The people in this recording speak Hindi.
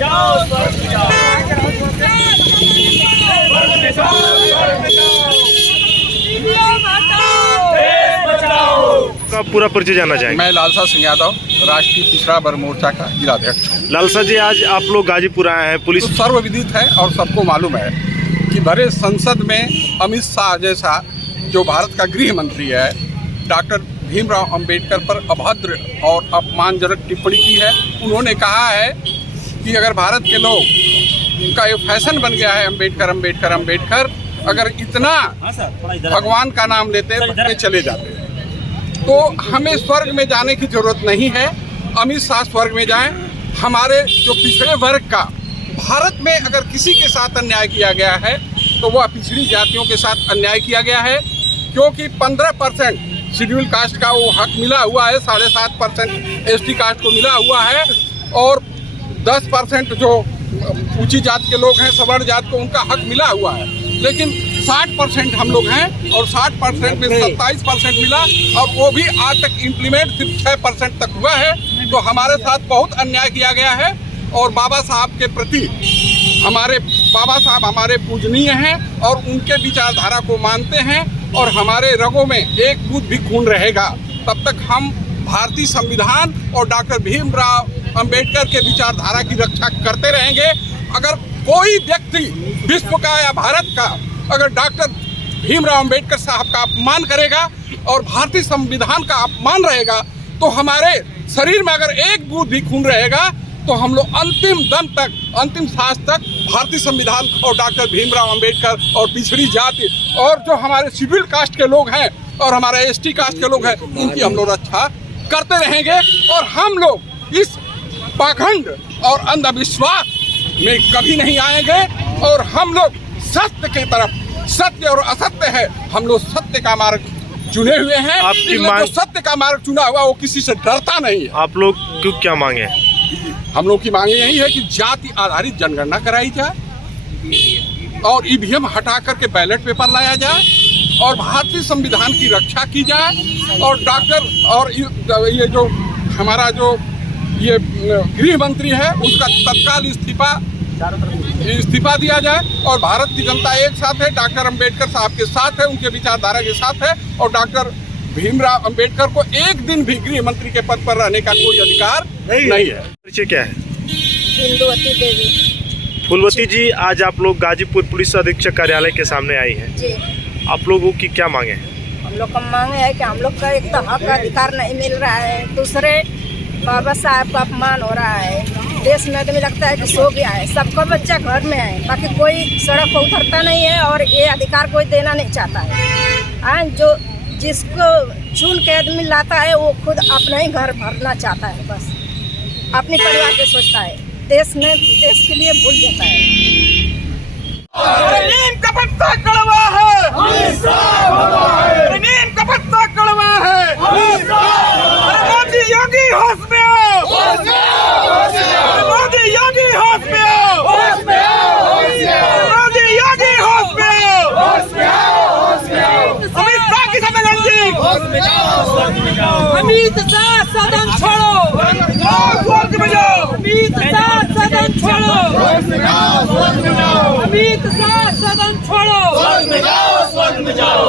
का पूरा परिचय जानना चाहेंगे। मैं लालसा सिंह यादव, राष्ट्रीय पिछड़ा वर्ग मोर्चा का जिलाध्यक्ष हूँ। लालसा जी, आज आप लोग गाजीपुर आए हैं। पुलिस तो सर्वविदित है और सबको मालूम है कि भरे संसद में अमित शाह जैसा जो भारत का गृह मंत्री है, डॉक्टर भीमराव अंबेडकर पर अभद्र और अपमानजनक टिप्पणी की है। उन्होंने कहा है कि अगर भारत के लोग का ये फैशन बन गया है अंबेडकर अंबेडकर अंबेडकर, अगर इतना भगवान का नाम लेते चले जाते तो हमें स्वर्ग में जाने की जरूरत नहीं है। अमित शाह स्वर्ग में जाएं। हमारे जो पिछड़े वर्ग का भारत में अगर किसी के साथ अन्याय किया गया है तो वह पिछड़ी जातियों के साथ अन्याय किया गया है, क्योंकि 15% शेड्यूल कास्ट का वो हक मिला हुआ है, 7.5% एसटी कास्ट को मिला हुआ है और 10% जो ऊंची जात के लोग हैं, सवर्ण जात को, उनका हक मिला हुआ है। लेकिन 60% हम लोग हैं और 60% में 27% मिला और वो भी आज तक इम्प्लीमेंट सिर्फ 6% तक हुआ है। तो हमारे साथ बहुत अन्याय किया गया है और बाबा साहब के प्रति हमारे बाबा साहब हमारे पूजनीय हैं और उनके विचारधारा को मानते हैं और हमारे रगों में एक बूंद भी खून रहेगा तब तक हम भारतीय संविधान और डॉक्टर भीमराव अंबेडकर के विचारधारा की रक्षा करते रहेंगे। अगर कोई व्यक्ति विश्व का या भारत का अगर डॉक्टर भीमराव अंबेडकर साहब का अपमान करेगा और भारतीय संविधान का अपमान रहेगा तो हमारे शरीर में अगर एक बूंद भी खून रहेगा तो हम लोग अंतिम दम तक, अंतिम सांस तक भारतीय संविधान और डॉक्टर भीमराव अंबेडकर और पिछड़ी जाति और जो हमारे शेड्यूल कास्ट के लोग हैं और हमारे एसटी कास्ट के लोग हैं उनकी हम लोग रक्षा करते रहेंगे। और हम लोग इस पाखंड और अंधविश्वास में कभी नहीं आएंगे और हम लोग सत्य की तरफ, सत्य और असत्य है, हम लोग सत्य का मार्ग चुने हुए हैं। आपकी जो सत्य का मार्ग चुना हुआ वो किसी से डरता नहीं है। आप लोग क्यों क्या मांगे? हम लोग की मांगे यही है कि जाति आधारित जनगणना कराई जाए और ईवीएम हटा करके बैलेट पेपर लाया जाए और भारतीय संविधान की रक्षा की जाए और डॉक्टर और ये जो हमारा जो ये गृह मंत्री है उसका तत्काल इस्तीफा दिया जाए और भारत की जनता एक साथ है, डॉक्टर अंबेडकर साहब के साथ है, उनके विचारधारा के साथ है और डॉक्टर भीमराव अंबेडकर को एक दिन भी गृह मंत्री के पद पर रहने का कोई अधिकार नहीं है। परिचय क्या है? फूलवती देवी। फूलवती जी, आज आप लोग गाजीपुर पुलिस अधीक्षक कार्यालय के सामने आई हैं जी। आप लोगों की क्या मांगे हैं? हम लोग का मांग है कि हम लोग का एक तो हक अधिकार नहीं मिल रहा है, दूसरे बाबा साहब का अपमान हो रहा है। देश में तो लगता है कि सो गया है, सबका बच्चा घर में है, बाकी कोई सड़क पर उतरता नहीं है और ये अधिकार कोई देना नहीं चाहता है। जो जिसको चुन के आदमी लाता है वो खुद अपना ही घर भरना चाहता है, बस अपने परिवार के सोचता है, देश के लिए भूल जाता है। नीम का पत्ता कड़वा है, नीम का पत्ता कड़वा है। मोदी योगी होश में आओ, मोदी योगी होश में आओ, मोदी योगी होश में आओ। अमित शाह की सदन जी, अमित शाह सदन छोड़ो, स्वर्ग में जाओ। अमित शाह सदन छोड़ो, अमित शाह सदन छोड़ो, स्वर्ग में जाओ, स्वर्ग में जाओ।